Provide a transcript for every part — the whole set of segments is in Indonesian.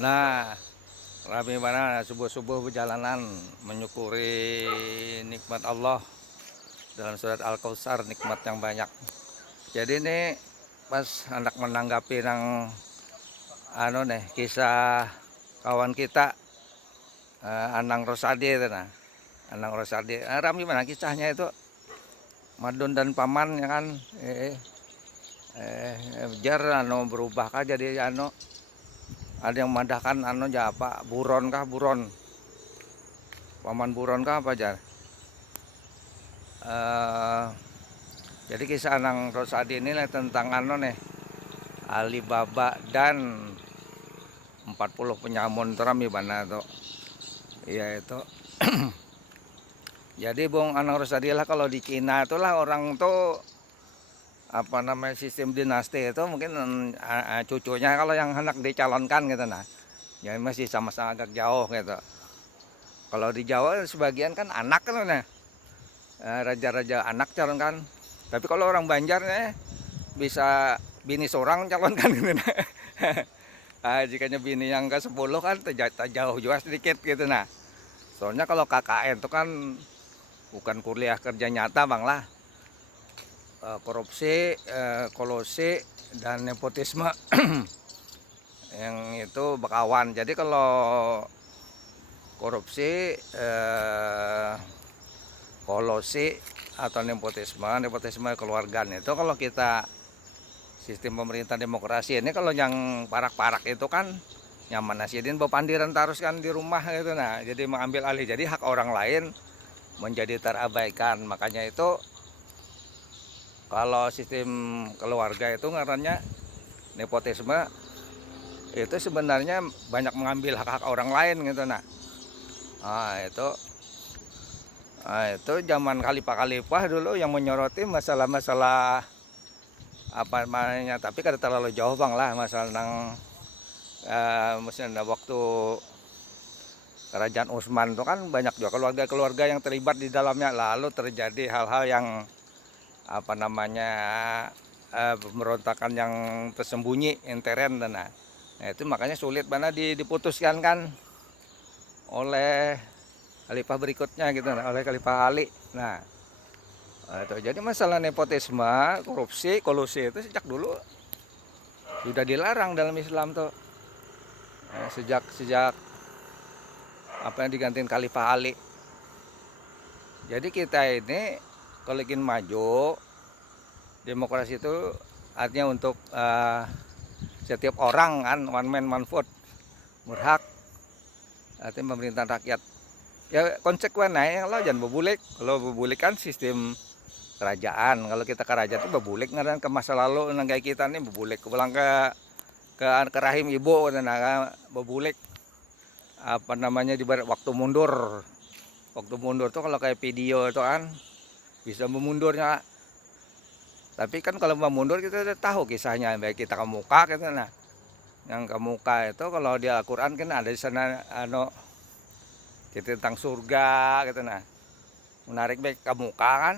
Nah, rame mana subuh-subuh perjalanan menyukuri nikmat Allah dalam surat Al-Kautsar, nikmat yang banyak. Jadi ini pas hendak menanggapi nang kisah kawan kita Anang Rosadi itu nah. Anang Rosadi. Ram gimana kisahnya itu? Madun dan paman ya kan jar berubah kah jadi ada yang madahkan apa buron kah buron paman buron kah apa jar. Eh, jadi kisah Anang Rosadi ini tentang Alibaba dan 40 penyamun teram mana tuh. Iya itu. Jadi Bung Anang Rosadi lah kalau di Cina itulah orang tuh sistem dinasti itu mungkin cucunya kalau yang hendak dicalonkan gitu nah. Ya masih sama-sama agak jauh gitu. Kalau di Jawa sebagian kan anak kan nah. Raja-raja anak calon kan. Tapi kalau orang Banjar bisa bini seorang calonkan gitu nah. Jikanya bini yang ke 10 kan jauh juga sedikit gitu nah. Soalnya kalau KKN itu kan bukan kuliah kerja nyata bang lah. Korupsi, kolusi, dan nepotisme yang itu bekawan. Jadi kalau korupsi, kolusi atau nepotisme keluargaan itu kalau kita sistem pemerintah demokrasi ini kalau yang parak-parak itu kan nyaman nasidin bawa pandiran terus kan di rumah gitu nah. Jadi mengambil alih. Jadi hak orang lain menjadi terabaikan. Makanya itu kalau sistem keluarga itu ngarannya nepotisme itu sebenarnya banyak mengambil hak-hak orang lain gitu nah. Itu itu zaman khalifah dulu yang menyoroti masalah-masalah apa namanya, tapi kada terlalu jauh bang lah masalah misalnya waktu kerajaan Utsman itu kan banyak juga keluarga-keluarga yang terlibat di dalamnya, lalu terjadi hal-hal yang pemberontakan yang tersembunyi intern dan nah itu makanya sulit mana diputuskan kan oleh khalifah berikutnya gitu nah, oleh Khalifah Ali. Nah, itu jadi masalah nepotisme, korupsi, kolusi itu sejak dulu sudah dilarang dalam Islam tuh. Sejak apa yang digantiin Khalifah Ali. Jadi kita ini kalau ingin maju demokrasi itu artinya untuk setiap orang kan one man one vote berhak artinya pemerintahan rakyat ya konsekuen yang lo jangan bebulik. Kalau bebulik kan sistem kerajaan, kalau kita kerajaan itu bebulik ngaran ke masa lalu kayak kita nih bebulik pulang ke rahim ibu dan bebulik di waktu mundur tuh kalau kayak video itu kan bisa memundurnya. Tapi kan kalau mau mundur kita udah tahu kisahnya, baik kita ke muka gitu nah. Yang ke muka itu kalau di Al-Qur'an kan ada di sana cerita tentang surga gitu nah. Menarik baik ke muka kan.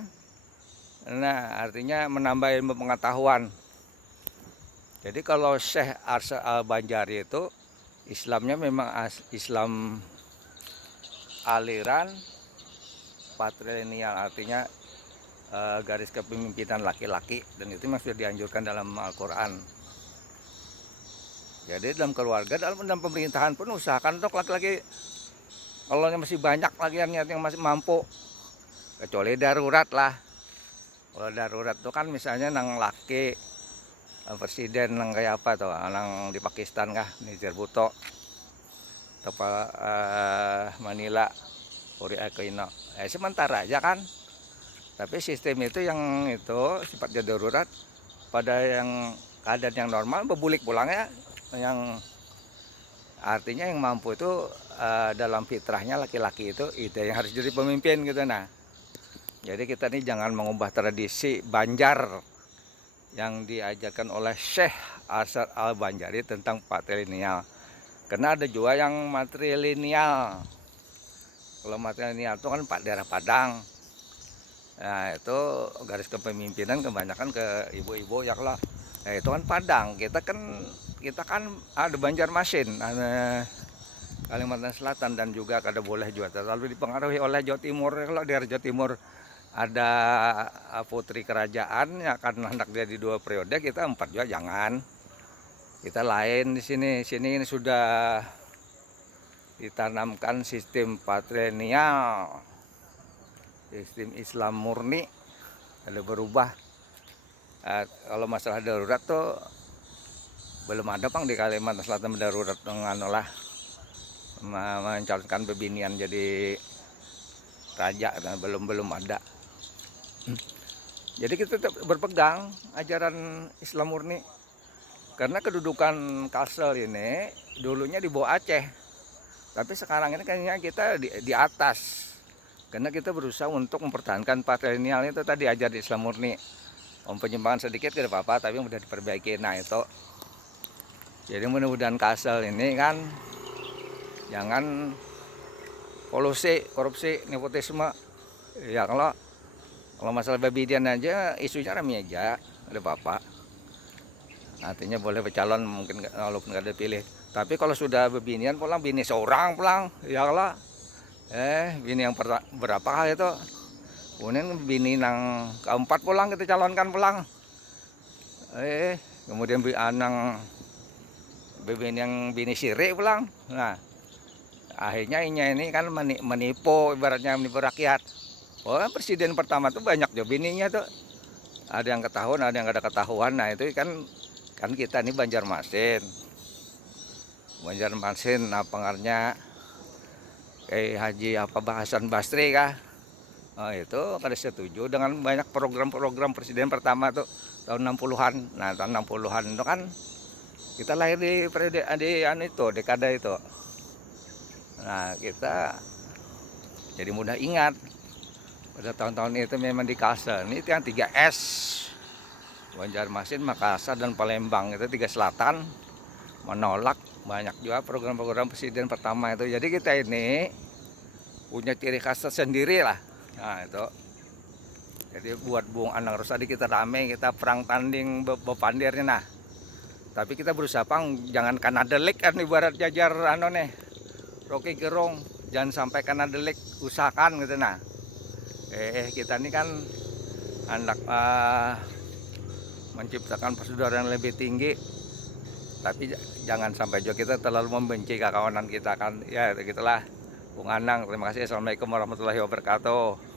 Nah, artinya menambah ilmu pengetahuan. Jadi kalau Syekh Arsyad Al-Banjari itu Islamnya memang Islam aliran patrilineal, artinya garis kepemimpinan laki-laki, dan itu memang sudah dianjurkan dalam Al-Quran. Jadi dalam keluarga, dalam pemerintahan pun usahakan untuk laki-laki kalau masih banyak lagi yang masih mampu, kecuali darurat lah. Kalau darurat itu kan misalnya nang laki presiden nang kayak apa tuh, nang di Pakistan kah, Niger Bhutto, atau Manila, Puri Aquino. Sementara aja kan. Tapi sistem itu yang itu sifatnya darurat, pada yang keadaan yang normal bebulik pulang ya, yang artinya yang mampu itu dalam fitrahnya laki-laki itu yang harus jadi pemimpin gitu nah. Jadi kita nih jangan mengubah tradisi Banjar yang diajarkan oleh Syekh Arsyad Al-Banjari tentang patrilineal. Karena ada juga yang matrilineal. Kalau matrilineal itu kan daerah Padang. Nah itu garis kepemimpinan kebanyakan ke ibu-ibu ya kalau. Nah itu kan Padang. kita kan ada Banjarmasin, ada Kalimantan Selatan dan juga kada boleh juga terlalu dipengaruhi oleh Jawa Timur. Kalau di Jawa Timur ada putri kerajaan yang akan hendak dia di 2 periode, kita 4 juga jangan. Kita lain di sini. Sini ini sudah ditanamkan sistem patrilineal, sistem Islam murni, ada berubah. Kalau masalah darurat tuh belum ada Pang di Kalimantan Selatan darurat dengan olah mencalonkan bebinian jadi raja, dan belum ada. Jadi kita tetap berpegang ajaran Islam murni, karena kedudukan Kalsel ini dulunya di bawah Aceh, tapi sekarang ini kayaknya kita di atas, karena kita berusaha untuk mempertahankan patrilineal itu tadi, ajar di Islam murni. Penyimpangan sedikit tidak apa-apa, tapi mudah diperbaiki. Nah itu, jadi mudah-mudahan Kalsel ini kan jangan kolusi, korupsi, nepotisme. Ya kalau masalah Babinian aja isunya rame aja, ada apa-apa. Artinya boleh bercalon mungkin walaupun nggak ada pilih. Tapi kalau sudah Babinian pulang, bini seorang pulang, ya kalau bini yang berapa kali itu, kemudian bini yang keempat pulang kita calonkan pulang. Kemudian anang bini yang bini siri pulang. Nah, akhirnya ini kan menipu, ibaratnya menipu rakyat. Oh, presiden pertama tuh banyak juga bininya tuh. Ada yang ketahuan, ada yang nggak ada ketahuan. Nah itu kan kita ini Banjarmasin, pengarnya kayak Haji Hasan Basri kah? Oh, itu kada setuju dengan banyak program-program presiden pertama tuh tahun 60-an. Nah tahun 60-an itu kan kita lahir di periode dekade itu. Nah kita jadi mudah ingat pada tahun-tahun itu memang di Kalsel ini itu yang 3S, Banjarmasin, Makassar, dan Palembang, itu 3 selatan menolak banyak juga program-program presiden pertama itu. Jadi kita ini punya ciri khas tersendiri lah. Nah itu, jadi buat Bung Anang Rosadi kita rame, kita perang tanding bepandirnya. Nah tapi kita berusaha Pang, jangan karena delik kan ibarat jajar Rocky Gerung, jangan sampai karena delik, usahakan gitu. Nah kita ini kan hendak menciptakan persaudaraan yang lebih tinggi, tapi jangan sampai juga kita terlalu membenci kawanan kita kan. Ya gitulah Bung Anang, terima kasih. Assalamualaikum warahmatullahi wabarakatuh.